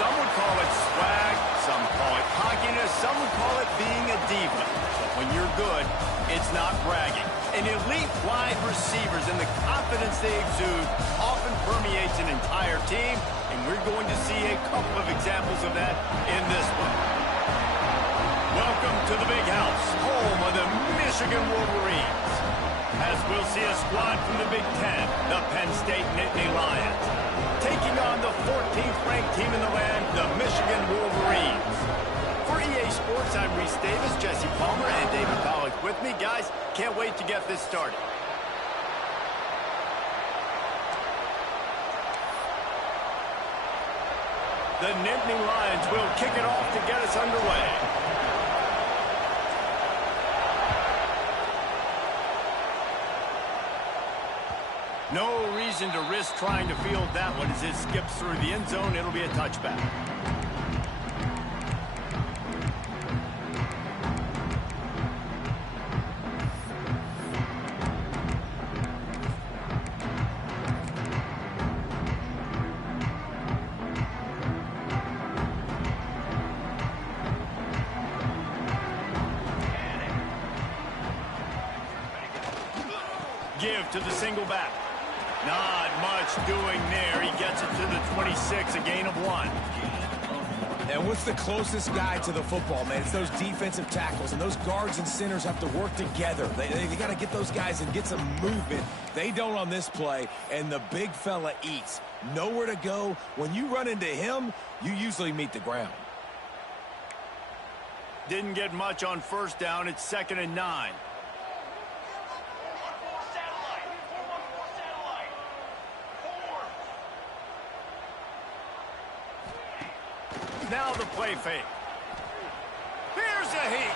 Some would call it swag, some call it cockiness, some would call it being a diva. But when you're good, it's not bragging. An elite wide receivers and the confidence they exude often permeates an entire team, and we're going to see a couple of examples of that in this one. Welcome to the Big House, home of the Michigan Wolverines. As we'll see a squad from the Big Ten, the Penn State Nittany Lions, taking on the 14th ranked team in the land, the Michigan Wolverines. For EA Sports, I'm Reese Davis, Jesse Palmer, and David Pollack with me. Guys, can't wait to get this started. The Nittany Lions will kick it off to get us underway. No reason to risk trying to field that one as it skips through the end zone. It'll be a touchback. Give to the single back. Not much doing there. He gets it to the 26, a gain of 1. And what's the closest guy to the football, man? It's those defensive tackles, and those guards and centers have to work together. They got to get those guys and get some movement. They don't on this play, and the big fella eats. Nowhere to go. When you run into him, you usually meet the ground. Didn't get much on first down. It's 2nd and 9. Now the play fake. Here's a heat.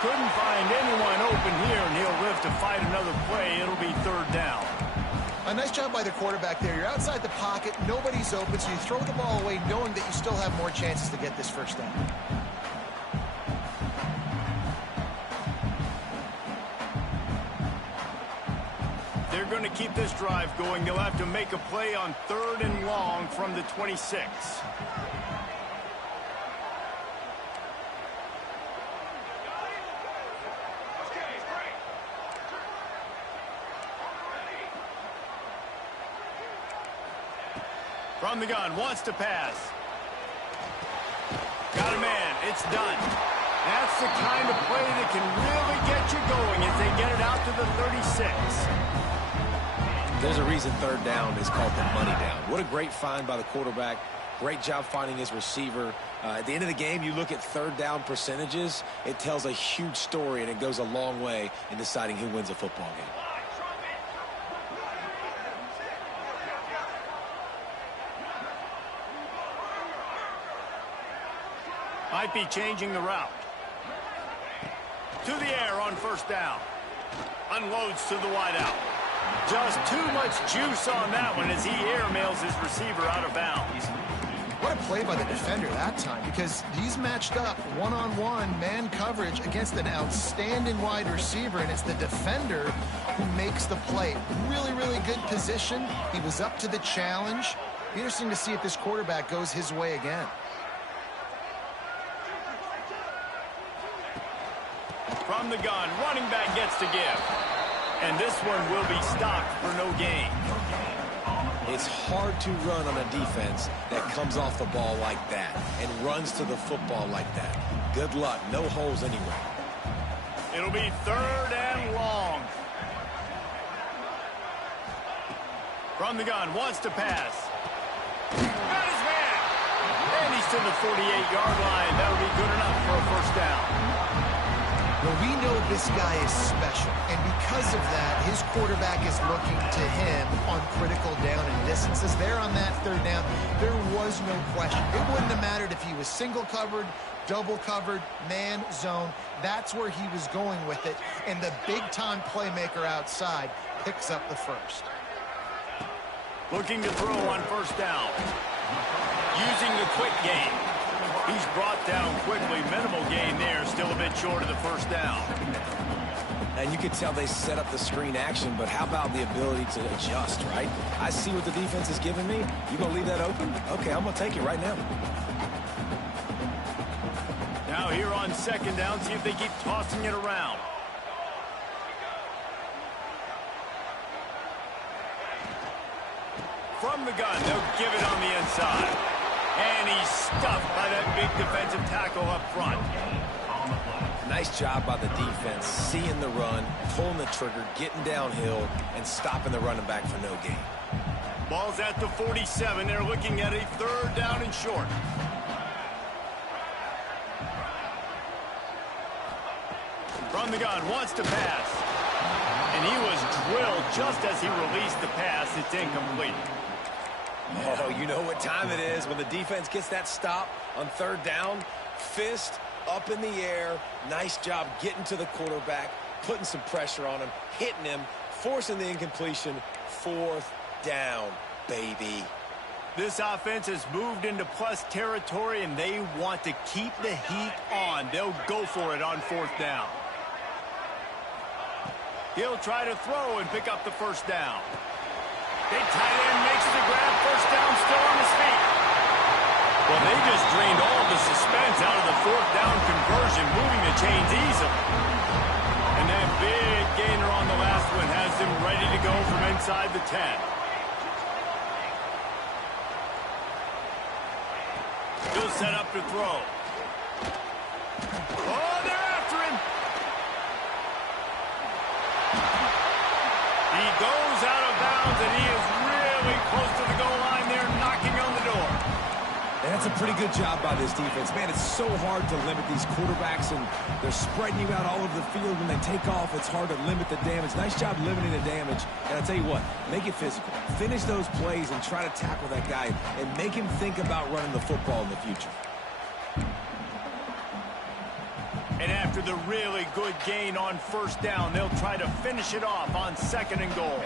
Couldn't find anyone open here, and he'll live to fight another play. It'll be 3rd down. A nice job by the quarterback there. You're outside the pocket. Nobody's open, so you throw the ball away knowing that you still have more chances to get this first down. They're going to keep this drive going. They'll have to make a play on 3rd and long from the 26. From the gun, wants to pass. Got a man, it's done. That's the kind of play that can really get you going as they get it out to the 36. There's a reason 3rd down is called the money down. What a great find by the quarterback. Great job finding his receiver. At the end of the game, you look at 3rd down percentages. It tells a huge story, and it goes a long way in deciding who wins a football game. Might be changing the route. To the air on 1st down. Unloads to the wideout. Just too much juice on that one as he airmails his receiver out of bounds. What a play by the defender that time, because he's matched up one-on-one man coverage against an outstanding wide receiver, and it's the defender who makes the play. Really, really good position. He was up to the challenge. Be interesting to see if this quarterback goes his way again. From the gun, running back gets to give. And this one will be stopped for no gain. It's hard to run on a defense that comes off the ball like that and runs to the football like that. Good luck. No holes anywhere. It'll be 3rd and long. From the gun, wants to pass. Got his man. And he's to the 48-yard line. That'll be good enough for a 1st down. Well, we know this guy is special, and because of that, his quarterback is looking to him on critical down and distances. There on that 3rd down, there was no question. It wouldn't have mattered if he was single covered, double covered, man, zone. That's where he was going with it, and the big-time playmaker outside picks up the 1st. Looking to throw on 1st down. Using the quick game. He's brought down quickly. Minimal gain there. Still a bit short of the 1st down. And you could tell they set up the screen action, but how about the ability to adjust, right? I see what the defense is giving me. You going to leave that open? Okay, I'm going to take it right now. Now here on second down, see if they keep tossing it around. From the gun, they'll give it on the inside. And he's stuffed by that big defensive tackle up front. Nice job by the defense, seeing the run, pulling the trigger, getting downhill, and stopping the running back for no gain. Ball's at the 47. They're looking at a third down and short. From the gun, wants to pass. And he was drilled just as he released the pass. It's incomplete. Oh, you know what time it is when the defense gets that stop on third down. Fist up in the air. Nice job getting to the quarterback, putting some pressure on him, hitting him, forcing the incompletion. Fourth down, baby. This offense has moved into plus territory, and they want to keep the heat on. They'll go for it on fourth down. He'll try to throw and pick up the first down. Big tight end makes the grab. First down, still on his feet. Well, they just drained all the suspense out of the fourth down conversion, moving the chains easily. And that big gainer on the last one has them ready to go from inside the 10. He'll set up to throw. Oh, they're after him. He goes out of bounds, and he is really close to the goal line there, knocking on the door. And that's a pretty good job by this defense. Man, it's so hard to limit these quarterbacks, and they're spreading you out all over the field. When they take off, it's hard to limit the damage. Nice job limiting the damage. And I'll tell you what, make it physical. Finish those plays and try to tackle that guy and make him think about running the football in the future. And after the really good gain on first down, they'll try to finish it off on second and goal.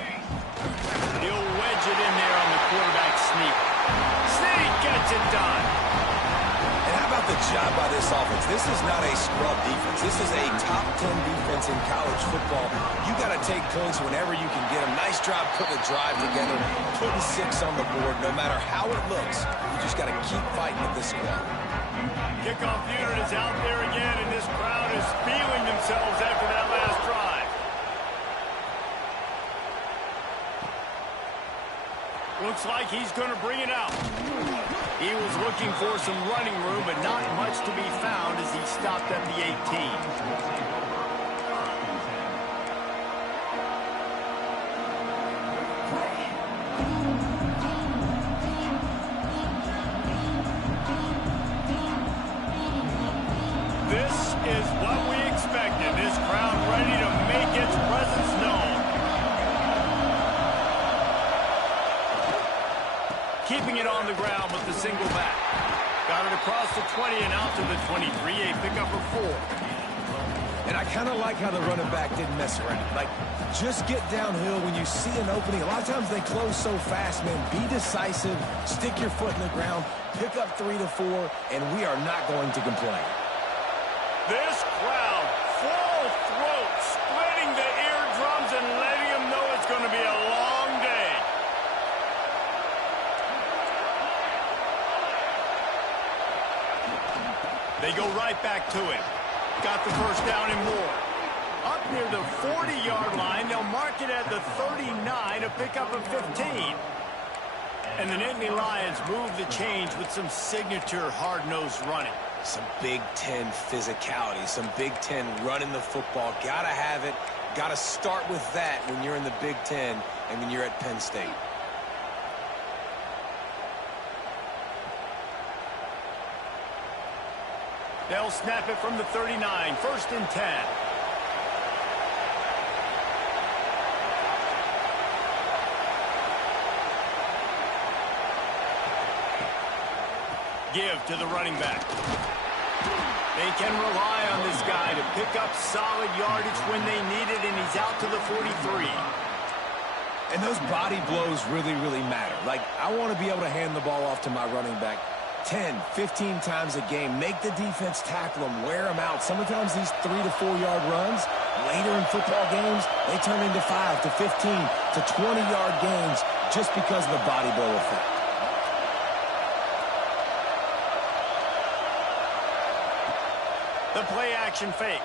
He'll wedge it in there on the quarterback sneak. Sneak gets it done. And how about the job by this offense? This is not a scrub defense. This is a top 10 defense in college football. You got to take points whenever you can get them. Nice job putting the drive together, putting 6 on the board. No matter how it looks, you just got to keep fighting with this squad. Kickoff unit is out there again, and this crowd is feeling themselves after that last drive. Looks like he's going to bring it out. He was looking for some running room, but not much to be found as he stopped at the 18. This is what we expected. This crowd ready to make its presence known. Keeping it on the ground with the single back. Got it across the 20 and out to the 23. A pickup of 4. And I kind of like how the running back didn't mess around. Like, just get downhill when you see an opening. A lot of times they close so fast, man. Be decisive. Stick your foot in the ground. Pick up 3 to 4, and we are not going to complain. This crowd, full throat, splitting the eardrums and letting them know it's going to be a long day. They go right back to it. Got the first down and more. Up near the 40-yard line, they'll mark it at the 39, a pickup of 15. And the Nittany Lions move the change with some signature hard-nosed running. Some Big Ten physicality, some Big Ten running the football. Gotta have it. Gotta start with that when you're in the Big Ten and when you're at Penn State. They'll snap it from the 39, first and 10. Give to the running back. They can rely on this guy to pick up solid yardage when they need it, and he's out to the 43. And those body blows really, really matter. Like, I want to be able to hand the ball off to my running back 10, 15 times a game. Make the defense tackle them, wear them out. Sometimes these 3 to 4 yard runs, Later in football games, they turn into 5 to 15 to 20-yard gains just because of the body blow effect. The play action fake.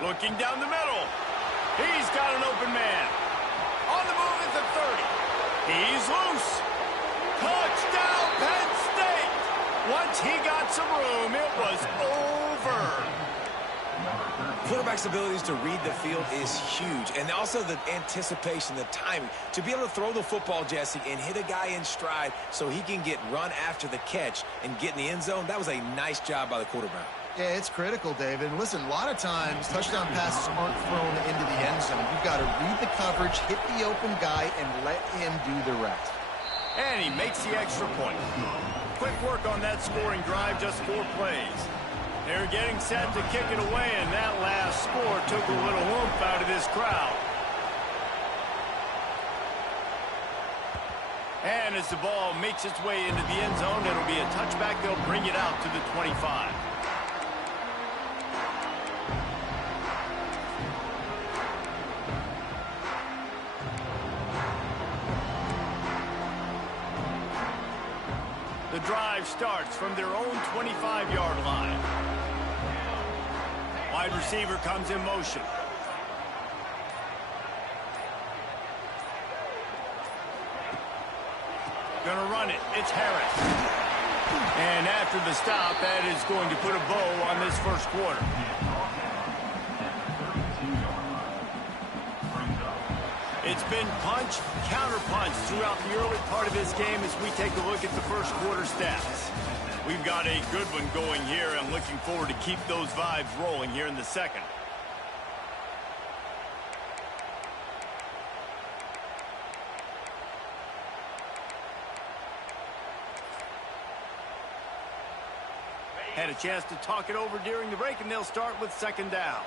Looking down the middle. He's got an open man. On the move at the 30. He's loose. Touchdown, Penn State. Once he got some room, it was over. Quarterback's abilities to read the field is huge, and also the anticipation, the timing. To be able to throw the football, Jesse, and hit a guy in stride so he can get run after the catch and get in the end zone, that was a nice job by the quarterback. Yeah, it's critical, David. And listen, a lot of times touchdown passes aren't thrown into the end zone. You've got to read the coverage, hit the open guy, and let him do the rest. And he makes the extra point. Quick work on that scoring drive, just 4 plays. They're getting set to kick it away, and that last score took a little oomph out of this crowd. And as the ball makes its way into the end zone, it'll be a touchback. They'll bring it out to the 25. The drive starts from their own 25-yard line. Wide receiver comes in motion. Gonna run it. It's Harris. And after the stop, that is going to put a bow on this first quarter. It's been punch, counter-punch throughout the early part of this game as we take a look at the first quarter stats. We've got a good one going here. I'm looking forward to keep those vibes rolling here in the second. Had a chance to talk it over during the break, and they'll start with second down.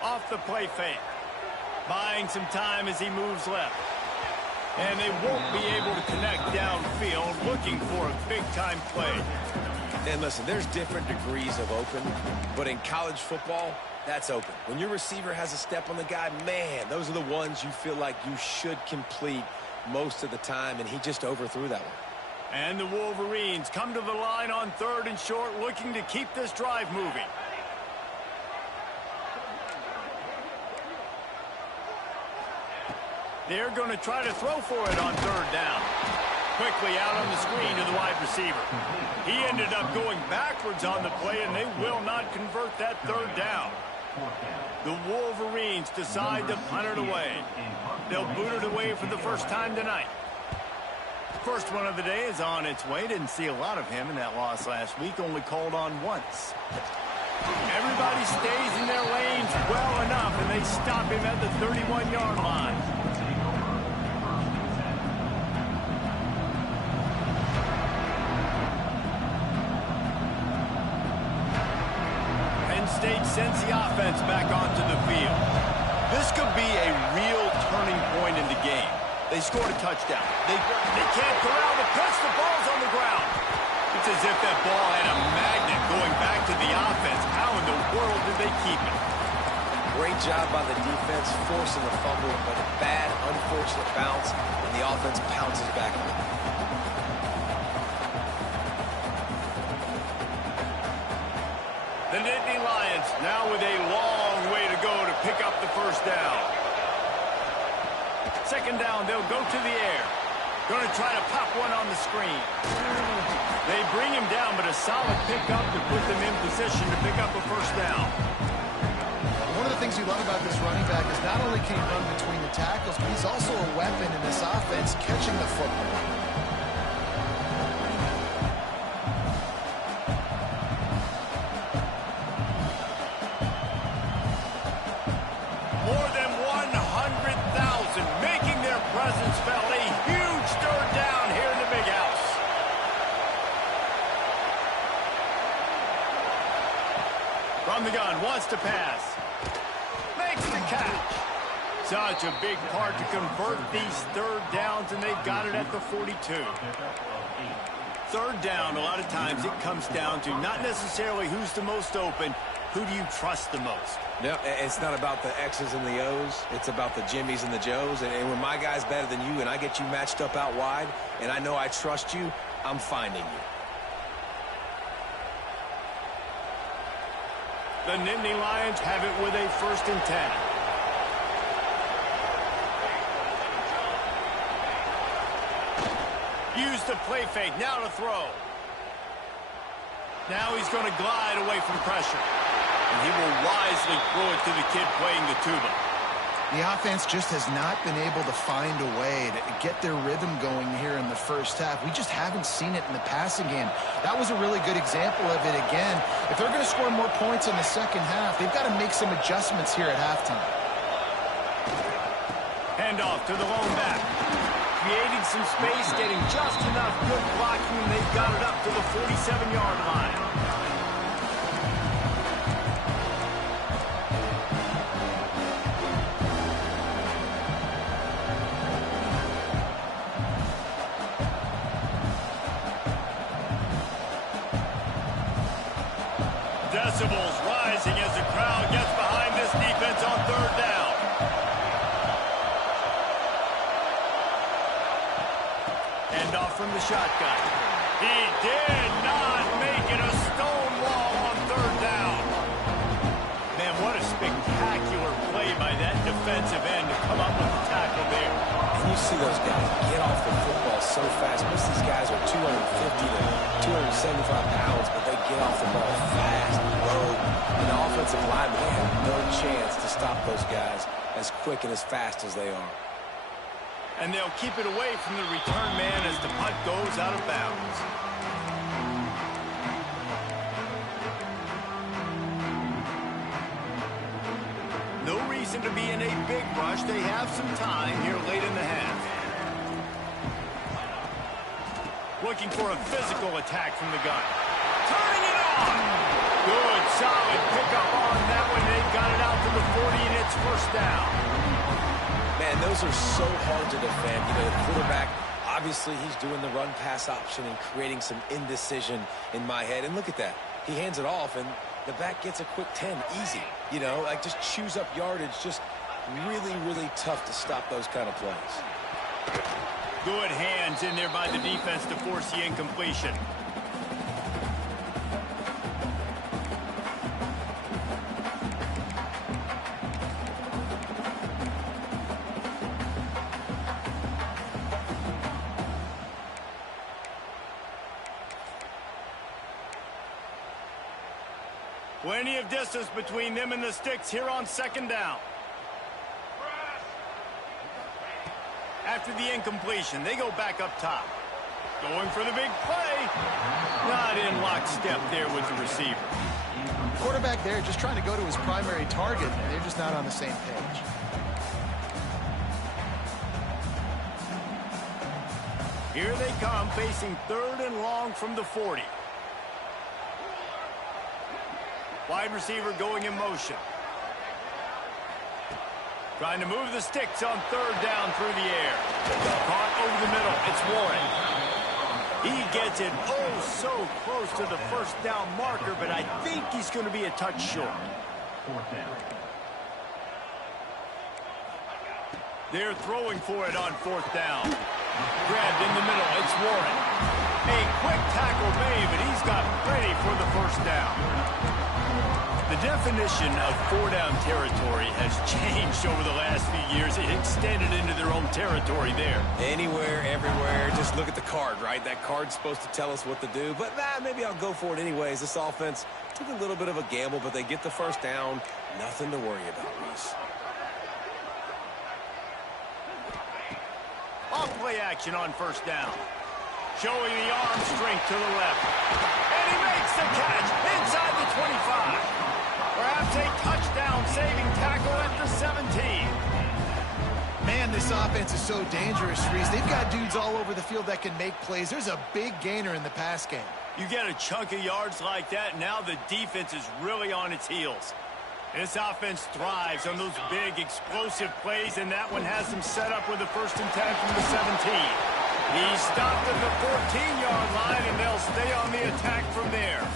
Off the play fake. Buying some time as he moves left. And they won't be able to connect downfield, looking for a big-time play. And listen, there's different degrees of open, but in college football, that's open. When your receiver has a step on the guy, man, those are the ones you feel like you should complete most of the time, and he just overthrew that one. And the Wolverines come to the line on 3rd and short, looking to keep this drive moving. They're going to try to throw for it on 3rd down. Quickly out on the screen to the wide receiver. He ended up going backwards on the play, and they will not convert that 3rd down. The Wolverines decide to punt it away. They'll boot it away for the first time tonight. First one of the day is on its way. Didn't see a lot of him in that loss last week, only called on once. Everybody stays in their lanes well enough, and they stop him at the 31-yard line. Penn State sends the offense back onto the field. This could be a real turning point in the game. They scored a touchdown. They can't corral the pitch. The ball's on the ground. It's as if that ball had a magnet going back to the offense. How in the world did they keep it? Great job by the defense forcing the fumble, but a bad, unfortunate bounce, and the offense pounces back on it. The Nittany Lions now with a long way to go to pick up the first down. Second down, they'll go to the air. Going to try to pop one on the screen. They bring him down, but a solid pickup to put them in position to pick up a first down. One of the things you love about this running back is not only can he run between the tackles, but he's also a weapon in this offense catching the football. More than 100,000 making their presence felt. A huge 3rd down here in the big house. From the gun, wants to pass. Makes the catch. Such a big part to convert these 3rd downs, and they've got it at the 42. third down, a lot of times it comes down to not necessarily who's the most open, who do you trust the most? No, it's not about the X's and the O's. It's about the Jimmies and the Joes. And when my guy's better than you and I get you matched up out wide and I know I trust you, I'm finding you. The Nittany Lions have it with a 1st and 10. Use the play fake. Now to throw. Now he's going to glide away from pressure. And he will wisely throw it to the kid playing the tuba. The offense just has not been able to find a way to get their rhythm going here in the first half. We just haven't seen it in the passing game. That was a really good example of it again. If they're going to score more points in the second half, they've got to make some adjustments here at halftime. Handoff to the lone back. Creating some space, getting just enough good blocking, and they've got it up to the 47-yard line. Decibels rising as the crowd gets behind this defense on third down. Handoff from the shotgun. He did not make it a stone wall on third down. Man, what a spectacular play by that defensive end to come up with the tackle there. And you see those guys get off the football so fast. Most of these guys are 250 to 275 pounds, but they get off the ball fast, low. And the offensive linemen, they have no chance to stop those guys as quick and as fast as they are. And they'll keep it away from the return man as the punt goes out of bounds. No reason to be in a big rush. They have some time here late in the half. Looking for a physical attack from the gun. Turning it on! Good, solid pickup on that one. They've got it out to the 40, and it's 1st down. Man, those are so hard to defend. You know, the quarterback, obviously he's doing the run-pass option and creating some indecision in my head. And look at that. He hands it off, and the back gets a quick 10. Easy. You know, like just chews up yardage. Just really, really tough to stop those kind of plays. Good hands in there by the defense to force the incompletion. Plenty of distance between them and the sticks here on 2nd down. After the incompletion, they go back up top. Going for the big play. Not in lockstep there with the receiver. Quarterback there just trying to go to his primary target, and they're just not on the same page. Here they come, facing 3rd and long from the 40. Wide receiver going in motion. Trying to move the sticks on 3rd down through the air. Caught over the middle. It's Warren. He gets it so close to the 1st down marker, but I think he's going to be a touch short. 4th down. They're throwing for it on 4th down. Grabbed in the middle. It's Warren. A quick tackle made, but he's got ready for the 1st down. The definition of 4-down territory has changed over the last few years. It extended into their own territory there. Anywhere, everywhere, just look at the card, right? That card's supposed to tell us what to do, but maybe I'll go for it anyways. This offense took a little bit of a gamble, but they get the 1st down. Nothing to worry about, Reese. Off play action on 1st down. Showing the arm strength to the left. And he makes the catch inside the 25. Perhaps a touchdown-saving tackle at the 17. Man, this offense is so dangerous, Reese. They've got dudes all over the field that can make plays. There's a big gainer in the pass game. You get a chunk of yards like that, now the defense is really on its heels. This offense thrives on those big, explosive plays, and that one has them set up with a 1st and 10 from the 17. He's stopped at the 14-yard line, and they'll stay on the attack from there.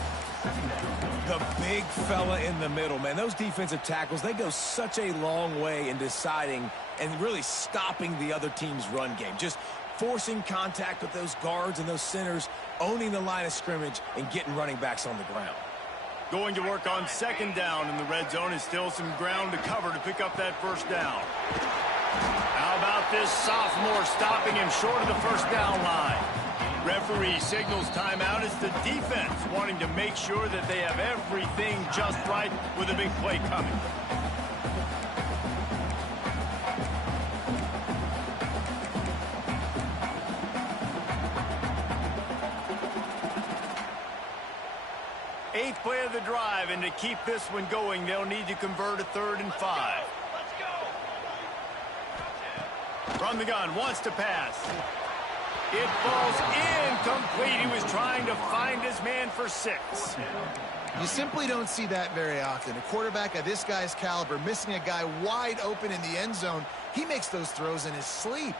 The big fella in the middle, man. Those defensive tackles, they go such a long way in deciding and really stopping the other team's run game. Just forcing contact with those guards and those centers, owning the line of scrimmage, and getting running backs on the ground. Going to work on second down in the red zone is still some ground to cover to pick up that first down. How about this sophomore stopping him short of the first down line? Referee signals timeout. It's the defense wanting to make sure that they have everything just right with a big play coming. Eighth play of the drive, and to keep this one going, they'll need to convert a 3rd and 5. From the gun, wants to pass. It falls incomplete. He was trying to find his man for 6. You simply don't see that very often. A quarterback of this guy's caliber missing a guy wide open in the end zone. He makes those throws in his sleep.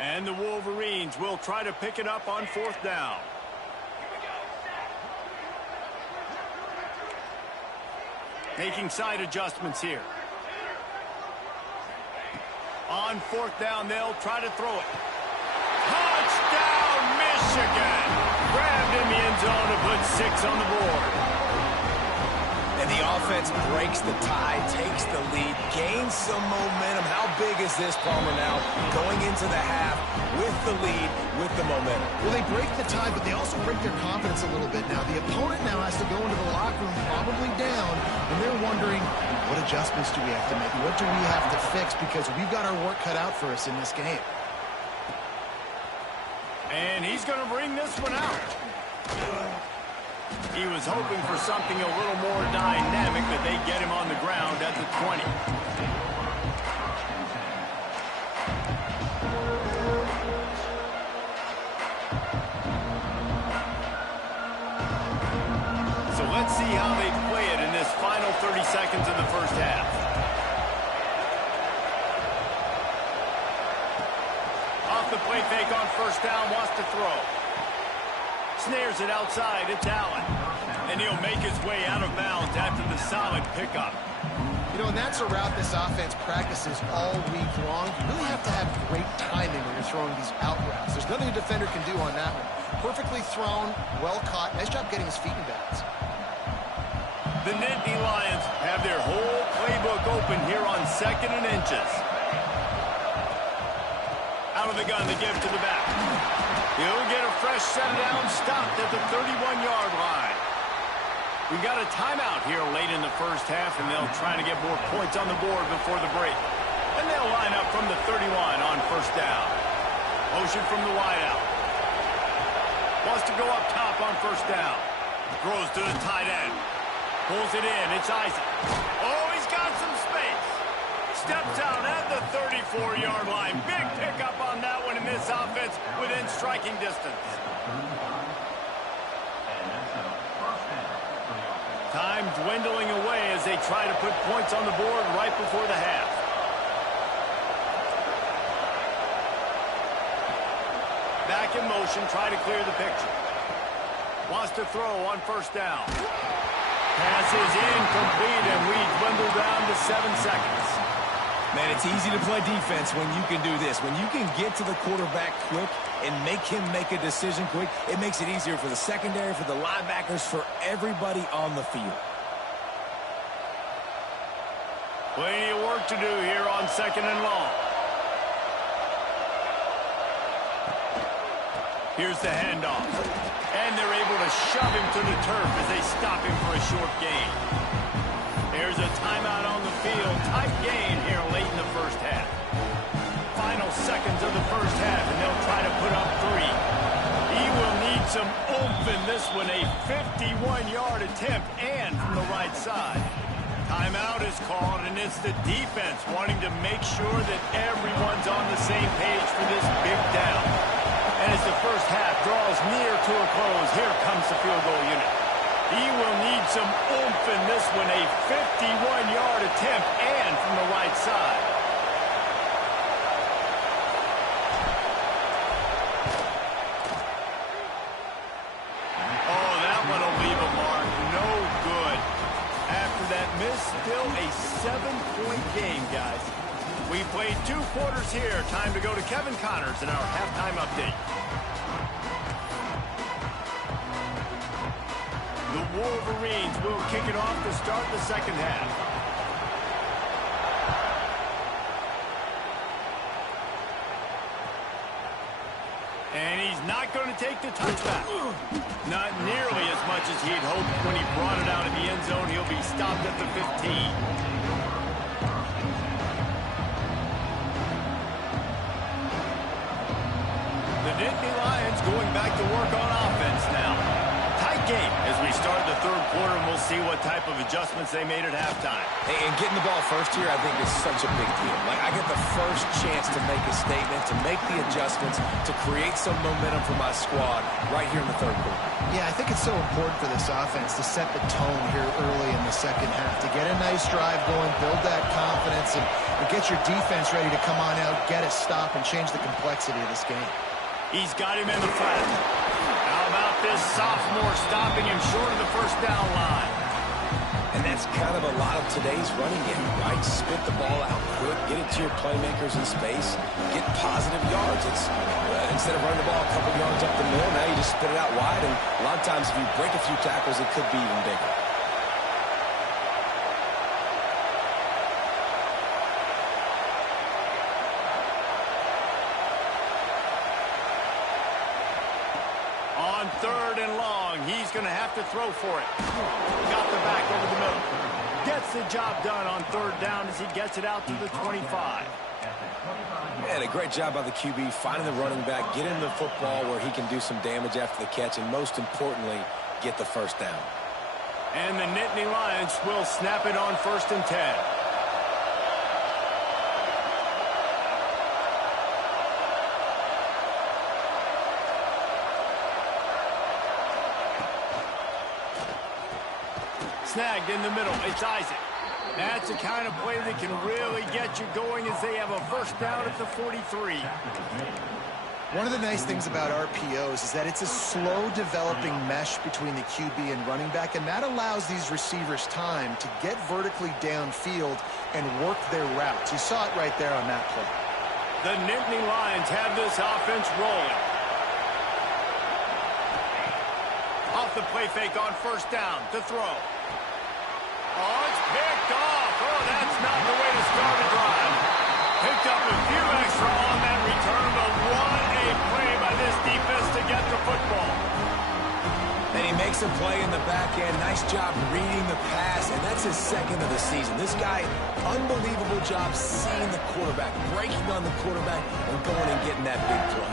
And the Wolverines will try to pick it up on 4th down. Making side adjustments here. On 4th down, they'll try to throw it. Touchdown, Michigan! Grabbed in the end zone to put 6 on the board. And the offense breaks the tie, takes the lead, gains some momentum. How big is this, Palmer, now? Going into the half with the lead, with the momentum. Well, they break the tie, but they also break their confidence a little bit now. The opponent now has to go into the locker room probably down, and they're wondering, what adjustments do we have to make? What do we have to fix? Because we've got our work cut out for us in this game. And he's going to bring this one out. He was hoping for something a little more dynamic, but they get him on the ground at the 20. So let's see how they play it in this final 30 seconds of the first half. Off the play fake on first down, wants to throw. Snares it outside, it's Allen. And he'll make his way out of bounds after the solid pickup. You know, and that's a route this offense practices all week long. You really have to have great timing when you're throwing these out routes. There's nothing a defender can do on that one. Perfectly thrown, well caught. Nice job getting his feet in bounds. The Nittany Lions have their whole playbook open here on 2nd and inches. Out of the gun, the give to the back. He'll get a fresh set down, stopped at the 31-yard line. We got a timeout here late in the first half, and they'll try to get more points on the board before the break. And they'll line up from the 31 on first down. Motion from the wideout. Wants to go up top on first down. Throws to the tight end. Pulls it in. It's Isaac. Oh, he's got some space. Steps out at the 34-yard line. Big pickup on that one in this offense within striking distance. Time dwindling away as they try to put points on the board right before the half. Back in motion, try to clear the picture. Wants to throw on first down. Pass is incomplete, and we dwindle down to 7 seconds. Man, it's easy to play defense when you can do this. When you can get to the quarterback quick and make him make a decision quick, it makes it easier for the secondary, for the linebackers, for everybody on the field. Plenty of work to do here on 2nd and long. Here's the handoff. And they're able to shove him to the turf as they stop him for a short gain. There's a timeout on the field. Tight game here late in the first half. Final seconds of the first half, and they'll try to put up 3. He will need some oomph in this one. A 51-yard attempt, and from the right side. Timeout is called, and it's the defense wanting to make sure that everyone's on the same page for this big down. And as the first half draws near to a close, here comes the field goal unit. He will need some oomph in this one. A 51-yard attempt and from the right side. Oh, that one will leave a mark. No good. After that miss, still a 7-point game, guys. We played 2 quarters here. Time to go to Kevin Connors in our halftime update. The Wolverines will kick it off to start the second half. And he's not going to take the touchback. Not nearly as much as he'd hoped when he brought it out of the end zone. He'll be stopped at the 15. The Nittany Lions going back to work on offense now. Tight game as we start the third quarter, and we'll see what type of adjustments they made at halftime. Hey, and getting the ball first here, I think, is such a big deal. Like, I get the first chance to make a statement, to make the adjustments, to create some momentum for my squad right here in the third quarter. Yeah, I think it's so important for this offense to set the tone here early in the second half, to get a nice drive going, build that confidence, and get your defense ready to come on out, get a stop, and change the complexity of this game. He's got him in the flat. How about this sophomore stopping him short of the first down line? And that's kind of a lot of today's running game, right? Spit the ball out quick, get it to your playmakers in space, get positive yards. It's instead of running the ball a couple yards up the middle, now you just spit it out wide, and a lot of times if you break a few tackles, it could be even bigger. On 3rd and long, he's going to have to throw for it. Got the back over the middle. Gets the job done on 3rd down as he gets it out to the 25. And a great job by the QB finding the running back, getting the football where he can do some damage after the catch, and most importantly, get the first down. And the Nittany Lions will snap it on 1st and 10. Snagged in the middle. It's Isaac. That's the kind of play that can really get you going as they have a first down at the 43. One of the nice things about RPOs is that it's a slow-developing mesh between the QB and running back, and that allows these receivers time to get vertically downfield and work their routes. You saw it right there on that play. The Nittany Lions have this offense rolling. Off the play fake on 1st down to throw. Oh, it's picked off. Oh, that's not the way to start a drive. Picked up a few extra on that return, but what a play by this defense to get the football. And he makes a play in the back end. Nice job reading the pass, and that's his 2nd of the season. This guy, unbelievable job seeing the quarterback, breaking on the quarterback, and going and getting that big play.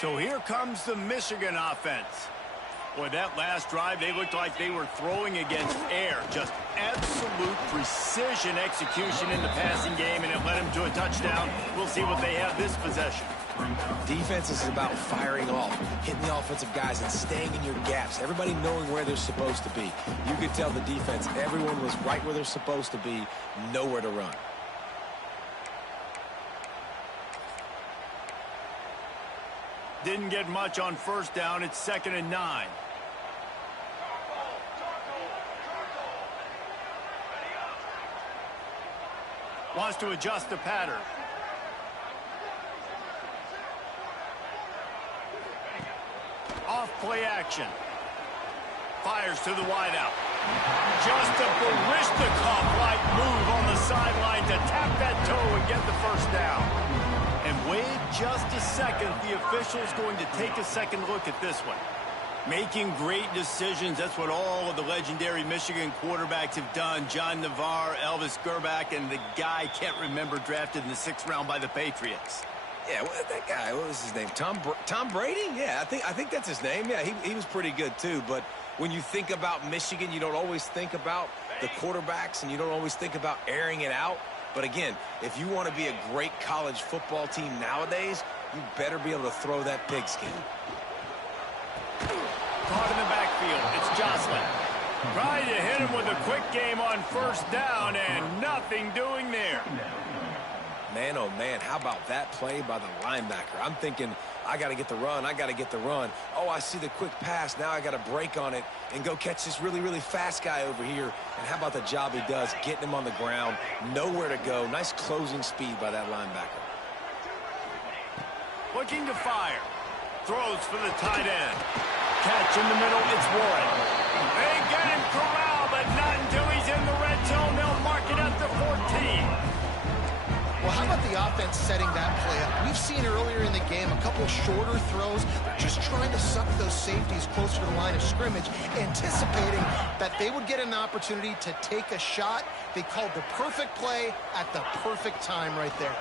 So here comes the Michigan offense. Boy, that last drive, they looked like they were throwing against air. Just absolute precision execution in the passing game, and it led them to a touchdown. We'll see what they have this possession. Defense is about firing off, hitting the offensive guys, and staying in your gaps. Everybody knowing where they're supposed to be. You could tell the defense, everyone was right where they're supposed to be, nowhere to run. Didn't get much on 1st down. It's 2nd and 9. Wants to adjust the pattern. Off play action. Fires to the wideout. Just a Barishnikov-like move on the sideline to tap that toe and get the first down. And wait just a second. The official's going to take a second look at this one. Making great decisions. That's what all of the legendary Michigan quarterbacks have done. John Navarre, Elvis Gerbach, and the guy I can't remember, drafted in the 6th round by the Patriots. Yeah, that guy, what was his name? Tom Brady? Yeah, I think that's his name. Yeah, he was pretty good too. But when you think about Michigan, you don't always think about the quarterbacks, and you don't always think about airing it out. But again, if you want to be a great college football team nowadays, you better be able to throw that pigskin. Caught in the backfield. It's Jocelyn. Trying to hit him with a quick game on first down, and nothing doing there. Man, oh man, how about that play by the linebacker? I'm thinking, I got to get the run, I got to get the run. Oh, I see the quick pass. Now I got to break on it and go catch this really, really fast guy over here. And how about the job he does, getting him on the ground, nowhere to go. Nice closing speed by that linebacker. Looking to fire. Throws for the tight end. Catch in the middle, it's Warren. They get him corralled, but not until he's in the red zone. They'll mark it at the 14. Well, how about the offense setting that play up? We've seen earlier in the game a couple shorter throws. They're just trying to suck those safeties closer to the line of scrimmage, anticipating that they would get an opportunity to take a shot. They called the perfect play at the perfect time right there.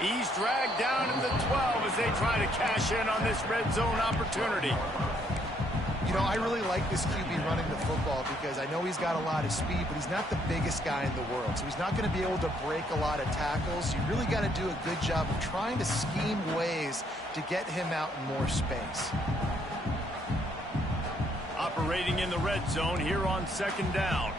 He's dragged down in the 12 as they try to cash in on this red zone opportunity. You know, I really like this QB running the football because I know he's got a lot of speed, but he's not the biggest guy in the world. So he's not going to be able to break a lot of tackles. You really got to do a good job of trying to scheme ways to get him out in more space. Operating in the red zone here on second down.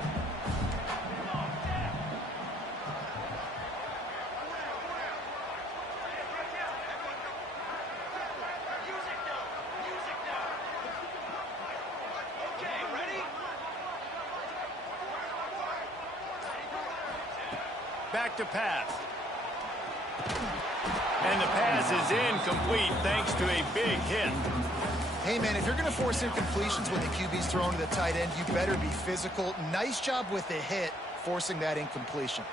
Back to pass. And the pass is incomplete thanks to a big hit. Hey, man, if you're going to force incompletions when the QB's thrown to the tight end, you better be physical. Nice job with the hit, forcing that incompletion.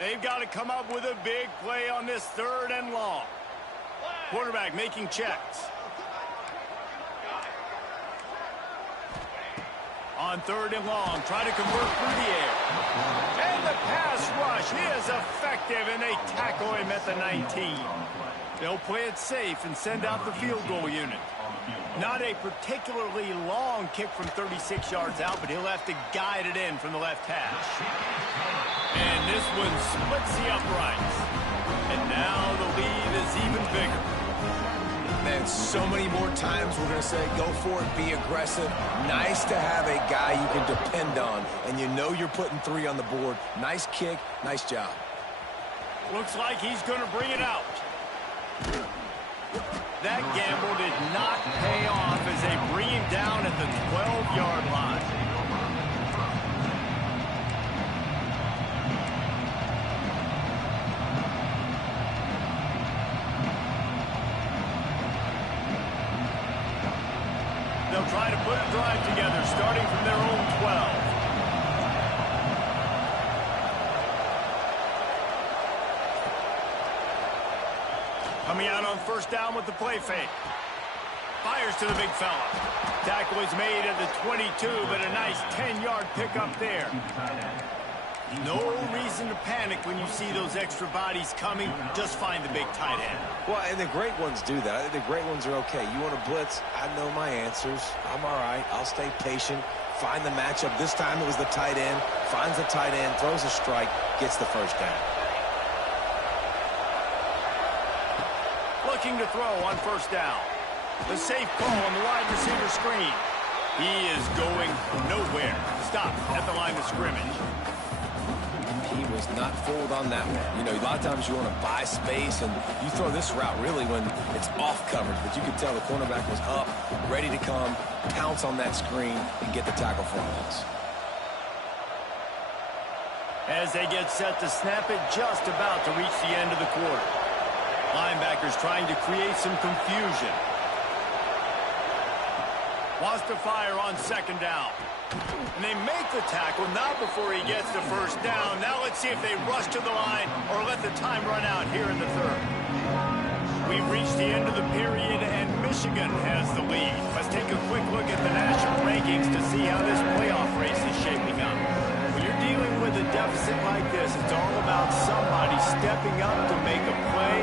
They've got to come up with a big play on this third and long. Quarterback making checks. On third and long, try to convert through the air. And the pass rush is effective, and they tackle him at the 19. They'll play it safe and send out the field goal unit. Not a particularly long kick from 36 yards out, but he'll have to guide it in from the left hash. And this one splits the uprights. And now the lead is even bigger. Man, so many more times we're going to say, go for it, be aggressive. Nice to have a guy you can depend on, and you know you're putting 3 on the board. Nice kick, nice job. Looks like he's going to bring it out. That gamble did not pay off as they bring him down at the 12-yard line. They'll try to put a drive together, starting from their own 12. Coming out on first down with the play fake. Fires to the big fella. Tackle is made at the 22, but a nice 10-yard pickup there. No reason to panic when you see those extra bodies coming. Just find the big tight end. Well, and the great ones do that. I think the great ones are okay. You want to blitz? I know my answers. I'm all right. I'll stay patient. Find the matchup. This time it was the tight end. Finds the tight end, throws a strike, gets the first down. Looking to throw on first down. The safe call on the wide receiver screen. He is going nowhere. Stop at the line of scrimmage. He was not fooled on that one. You know, a lot of times you want to buy space, and you throw this route really when it's off coverage. But you could tell the cornerback was up, ready to come, pounce on that screen, and get the tackle for a loss. As they get set to snap it, just about to reach the end of the quarter. Linebackers trying to create some confusion. Wants to fire on second down. And they make the tackle, not before he gets the first down. Now let's see if they rush to the line or let the time run out here in the third. We've reached the end of the period, and Michigan has the lead. Let's take a quick look at the national rankings to see how this playoff race is shaping up. When you're dealing with a deficit like this, it's all about somebody stepping up to make a play,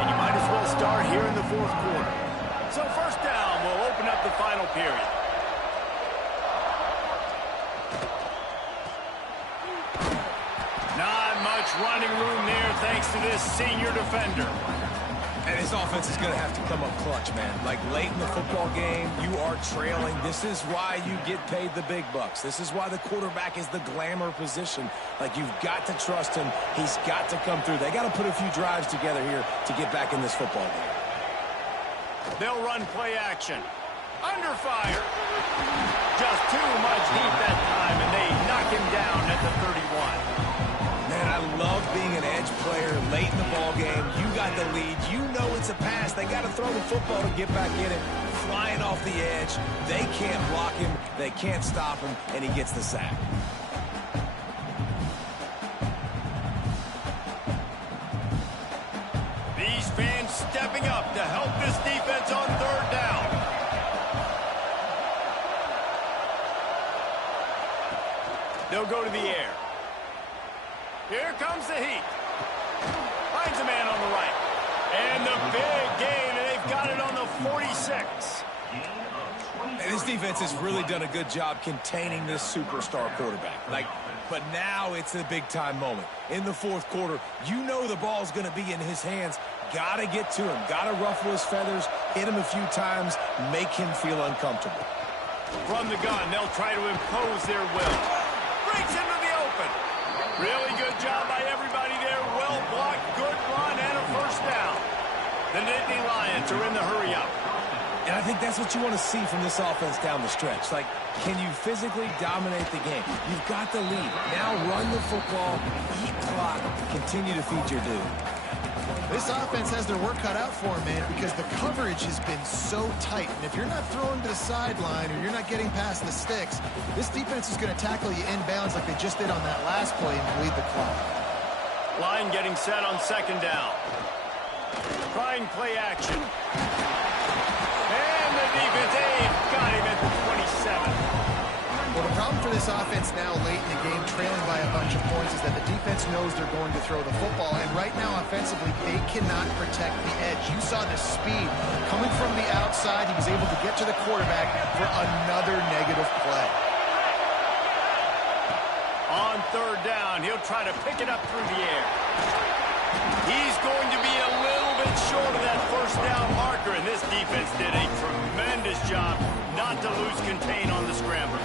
and you might as well start here in the fourth quarter. So first down will open up the final period. Not much running room there thanks to this senior defender. And his offense is going to have to come up clutch, man. Like late in the football game, you are trailing. This is why you get paid the big bucks. This is why the quarterback is the glamour position. Like, you've got to trust him. He's got to come through. They got to put a few drives together here to get back in this football game. They'll run play action. Under fire. Just too much heat that time, and they knock him down at the 31. Man, I love being an edge player late in the ball game. You got the lead. You know it's a pass. They got to throw the football to get back in it. Flying off the edge. They can't block him. They can't stop him, and he gets the sack. These fans stepping up to help this defense on third down. They'll go to the air. Here comes the heat. Finds a man on the right. And the big gain, and they've got it on the 46. And this defense has really done a good job containing this superstar quarterback. But now it's a big-time moment. In the fourth quarter, you know the ball's going to be in his hands. Got to get to him. Got to ruffle his feathers, hit him a few times, make him feel uncomfortable. From the gun, they'll try to impose their will. Breaks into the open. Really good job by everybody there. Well blocked, good run, and a first down. The Nittany Lions are in the hurry-up. And I think that's what you want to see from this offense down the stretch. Like, can you physically dominate the game? You've got the lead. Now run the football, eat clock, continue to feed your dude. This offense has their work cut out for them, man, because the coverage has been so tight. And if you're not throwing to the sideline or you're not getting past the sticks, this defense is going to tackle you inbounds like they just did on that last play and bleed the clock. Line getting set on second down. Trying play action. And the defense got him at the 27. Well, the problem for this offense now late in the game, trailing by a bunch of points, is that the defense knows they're going to throw the football. And right now, offensively, they cannot protect the edge. You saw the speed coming from the outside. He was able to get to the quarterback for another negative play. On third down, he'll try to pick it up through the air. He's going to be a little bit short of that first down marker, and this defense did a tremendous job not to lose contain on the scramble.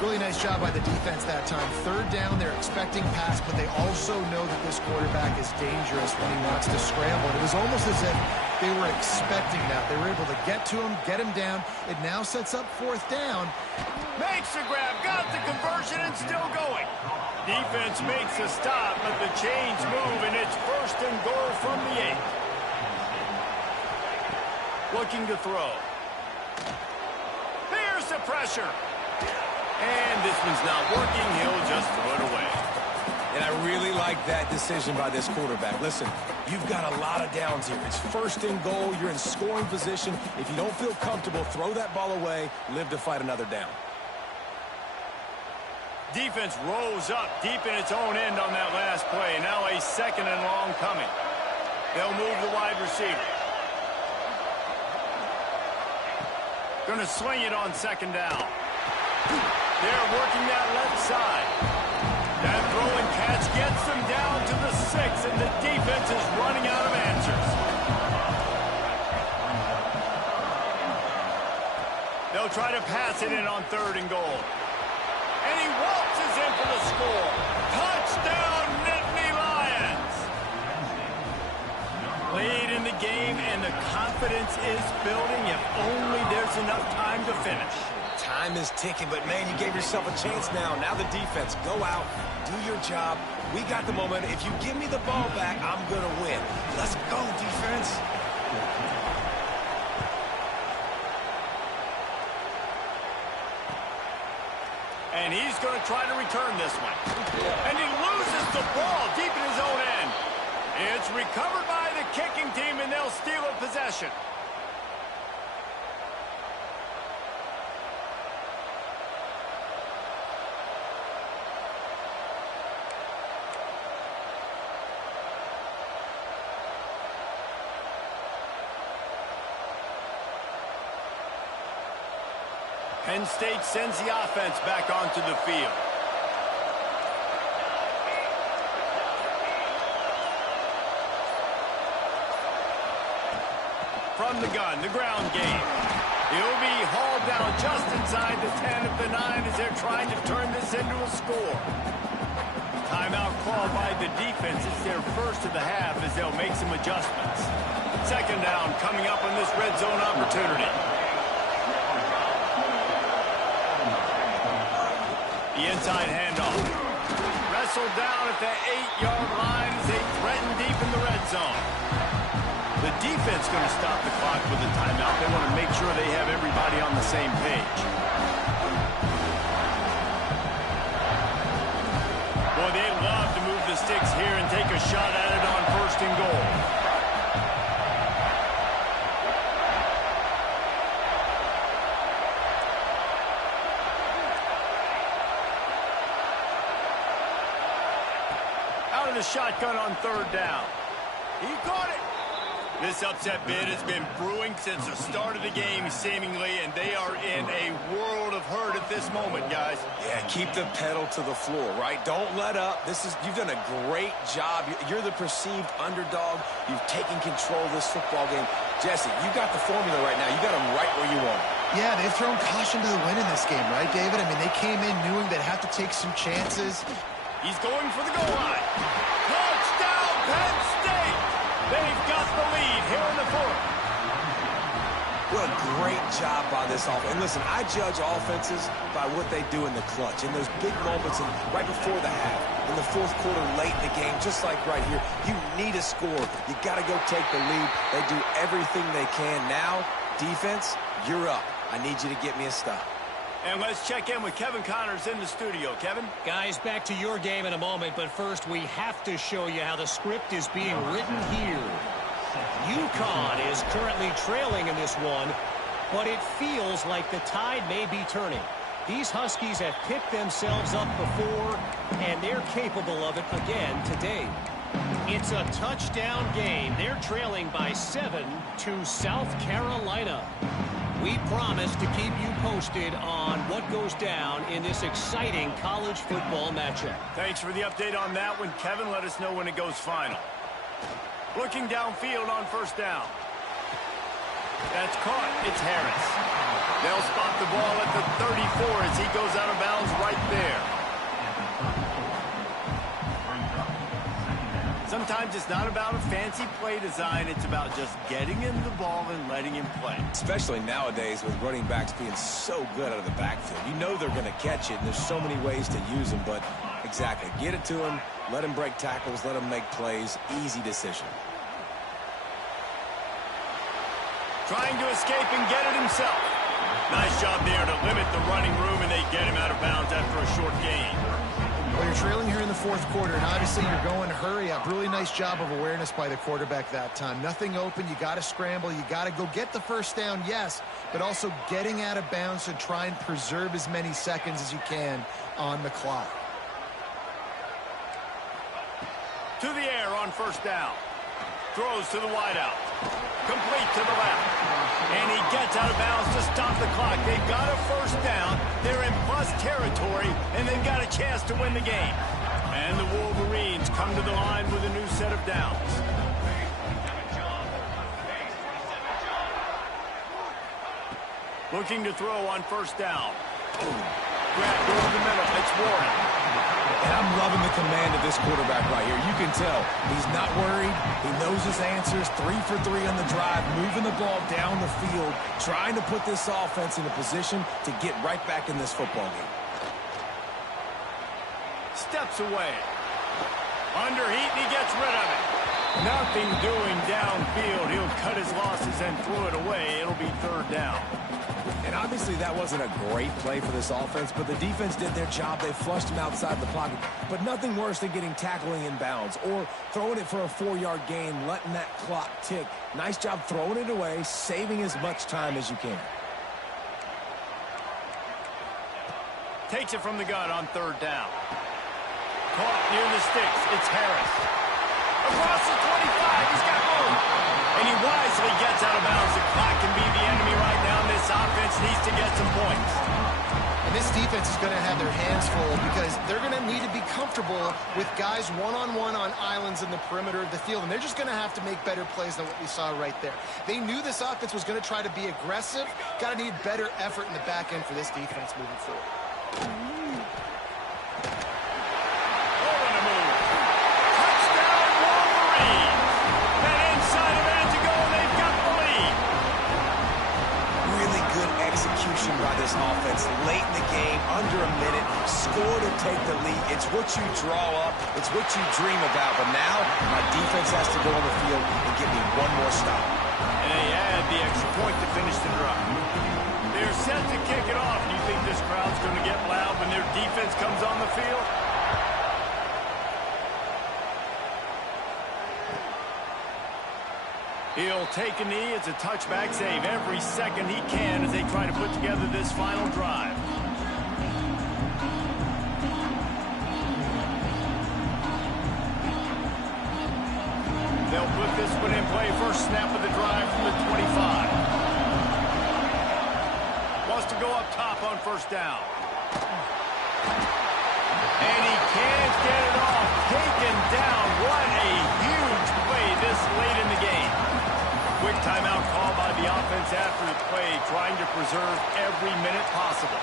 Really nice job by the defense that time. Third down, they're expecting pass, but they also know that this quarterback is dangerous when he wants to scramble. It was almost as if they were expecting that. They were able to get to him, get him down. It now sets up fourth down. Makes the grab, got the conversion, and still going. Defense makes a stop, but the chains move, and it's first and goal from the 8. Looking to throw. There's the pressure. And this one's not working. He'll just throw it away. And I really like that decision by this quarterback. Listen, you've got a lot of downs here. It's first and goal. You're in scoring position. If you don't feel comfortable, throw that ball away. Live to fight another down. Defense rose up deep in its own end on that last play. Now a second and long coming. They'll move the wide receiver. Going to sling it on second down. They're working that left side. That throw and catch gets them down to the 6, and the defense is running out of answers. They'll try to pass it in on third and goal. And he waltzes in for the score. Touchdown, Nittany Lions! Late in the game, and the confidence is building if only there's enough time to finish. Time is ticking, but, man, you gave yourself a chance now. Now the defense, go out, do your job. We got the momentum. If you give me the ball back, I'm going to win. Let's go, defense. And he's going to try to return this one. And he loses the ball deep in his own end. It's recovered by the kicking team, and they'll steal a possession. Penn State sends the offense back onto the field. From the gun, the ground game. He'll be hauled down just inside the 10 of the 9 as they're trying to turn this into a score. Timeout called by the defense. It's their first of the half as they'll make some adjustments. Second down coming up on this red zone opportunity. The inside handoff. Wrestled down at the 8-yard line as they threaten deep in the red zone. The defense going to stop the clock with a timeout. They want to make sure they have everybody on the same page. Boy, they love to move the sticks here and take a shot at it on first and goal. Out of the shotgun on third down. He caught it. This upset bid has been brewing since the start of the game, seemingly, and they are in a world of hurt at this moment, guys. Yeah, keep the pedal to the floor, right? Don't let up. You've done a great job. You're the perceived underdog. You've taken control of this football game. Jesse, you got the formula right now. You got them right where you want them. Yeah, they've thrown caution to the wind in this game, right, David? I mean, they came in knowing they'd have to take some chances. He's going for the goal line. Touchdown, Penn State! They've got the lead here in the fourth. What a great job by this offense. And listen, I judge offenses by what they do in the clutch, in those big moments and right before the half, in the fourth quarter, late in the game, just like right here. You need a score. You got to go take the lead. They do everything they can. Now, defense, you're up. I need you to get me a stop. And let's check in with Kevin Connors in the studio. Kevin? Guys, back to your game in a moment, but first we have to show you how the script is being written here. UConn is currently trailing in this one, but it feels like the tide may be turning. These Huskies have picked themselves up before, and they're capable of it again today. It's a touchdown game. They're trailing by 7 to South Carolina. We promise to keep you posted on what goes down in this exciting college football matchup. Thanks for the update on that one, Kevin. Let us know when it goes final. Looking downfield on first down. That's caught. It's Harris. They'll spot the ball at the 34 as he goes out of bounds right there. Sometimes it's not about a fancy play design. It's about just getting him the ball and letting him play. Especially nowadays with running backs being so good out of the backfield. You know they're going to catch it, and there's so many ways to use them. But exactly, get it to him, let him break tackles, let him make plays. Easy decision. Trying to escape and get it himself. Nice job there to limit the running room, and they get him out of bounds after a short gain. Well, you're trailing here in the fourth quarter, and obviously you're going hurry up. Really nice job of awareness by the quarterback that time. Nothing open. You got to scramble. You got to go get the first down, yes, but also getting out of bounds to try and preserve as many seconds as you can on the clock. To the air on first down. Throws to the wideout. Complete to the left. And he gets out of bounds to stop the clock. They've got a first down. They're in plus territory, and they've got a chance to win the game. And the Wolverines come to the line with a new set of downs. Looking to throw on first down. Grab over the middle. It's Warren. And I'm loving the command of this quarterback right here. You can tell he's not worried. He knows his answers. 3 for 3 on the drive, moving the ball down the field, trying to put this offense in a position to get right back in this football game. Steps away. Under heat, and he gets rid of it. Nothing doing downfield. He'll cut his losses and throw it away. It'll be third down. And obviously that wasn't a great play for this offense, but the defense did their job. They flushed him outside the pocket. But nothing worse than getting tackling in bounds or throwing it for a 4-yard gain, letting that clock tick. Nice job throwing it away, saving as much time as you can. Takes it from the gun on third down. Caught near the sticks. It's Harris. Across the 25. He's got room. And he wisely gets out of bounds. The clock can be the enemy right now. This offense needs to get some points. And this defense is going to have their hands full because they're going to need to be comfortable with guys one-on-one on islands in the perimeter of the field. And they're just going to have to make better plays than what we saw right there. They knew this offense was going to try to be aggressive. Got to need better effort in the back end for this defense moving forward. By this offense late in the game, under a minute, score to take the lead. It's what you draw up, it's what you dream about, but now my defense has to go on the field and give me one more stop. And they add the extra point to finish the drive. They're set to kick it off. Do you think this crowd's going to get loud when their defense comes on the field? He'll take a knee. It's a touchback save every second he can as they try to put together this final drive. They'll put this one in play. First snap of the drive from the 25. Wants to go up top on first down. And he can't get it off. Taken down. What a huge play this late in the game. Quick timeout call by the offense after the play, trying to preserve every minute possible.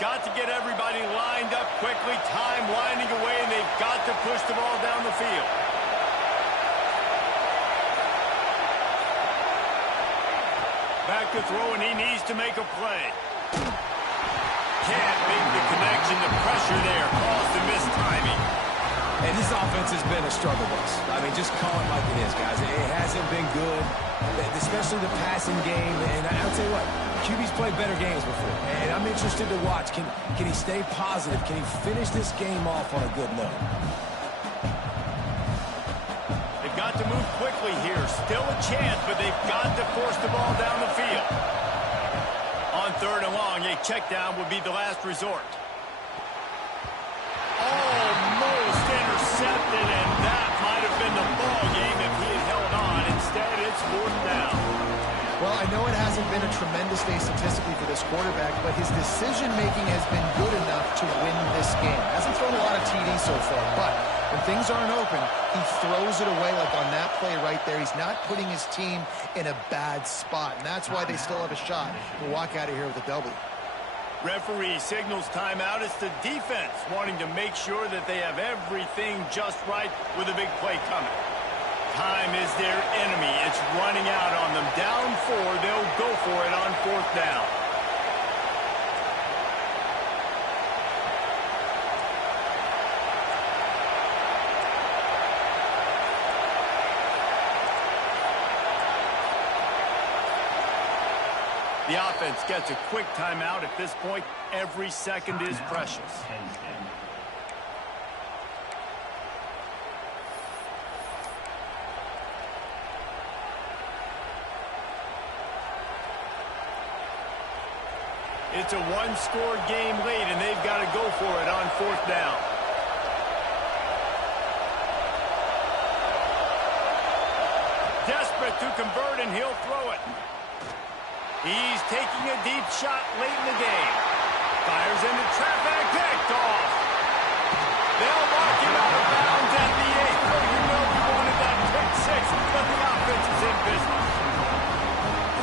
Got to get everybody lined up quickly, time winding away, and they've got to push the ball down the field. Back to throw, and he needs to make a play. Can't make the connection. The pressure there caused the missed timing. And this offense has been a struggle bus. I mean, just call it like it is, guys. It hasn't been good, especially the passing game. And I'll tell you what, QB's played better games before. And I'm interested to watch. Can he stay positive? Can he finish this game off on a good note? Got to move quickly here. Still a chance, but they've got to force the ball down the field. On third and long, a check down would be the last resort. Almost intercepted, and that might have been the ball game if he had held on. Instead, it's fourth down. Well, I know it hasn't been a tremendous day statistically for this quarterback, but his decision-making has been good enough to win this game. Hasn't thrown a lot of TDs so far, but when things aren't open, he throws it away like on that play right there. He's not putting his team in a bad spot, and that's why they still have a shot to walk out of here with a W. Referee signals timeout. It's the defense wanting to make sure that they have everything just right with a big play coming. Time is their enemy. It's running out on them. Down 4, they'll go for it on fourth down. The offense gets a quick timeout at this point. Every second is precious. It's a one-score game late, and they've got to go for it on fourth down. Desperate to convert, and he'll throw it. He's taking a deep shot late in the game. Fires into traffic, picked off. They'll mark him out of bounds at the 8th. Well, you know we wanted that pick 6, but the offense is in business.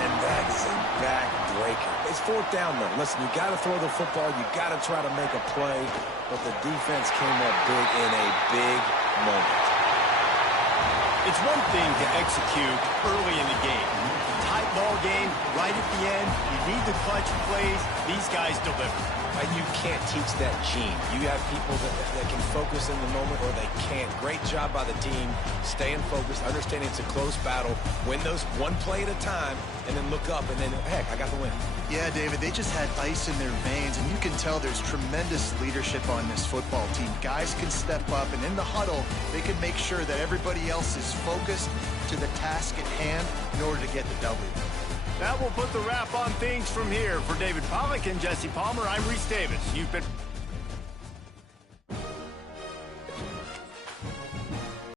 And that's a back-breaker. It's fourth down, though. Listen, you got to throw the football. You got to try to make a play, but the defense came up big in a big moment. It's one thing to execute early in the game. Tight ball game, right at the end. You need the clutch plays. These guys deliver. You can't teach that gene. You have people that can focus in the moment or they can't. Great job by the team, staying focused, understanding it's a close battle, win those one play at a time, and then look up, and then, heck, I got the win. Yeah, David, they just had ice in their veins, and you can tell there's tremendous leadership on this football team. Guys can step up, and in the huddle, they can make sure that everybody else is focused to the task at hand in order to get the W. That will put the wrap on things from here. For David Pollack and Jesse Palmer, I'm Reese Davis. You've been...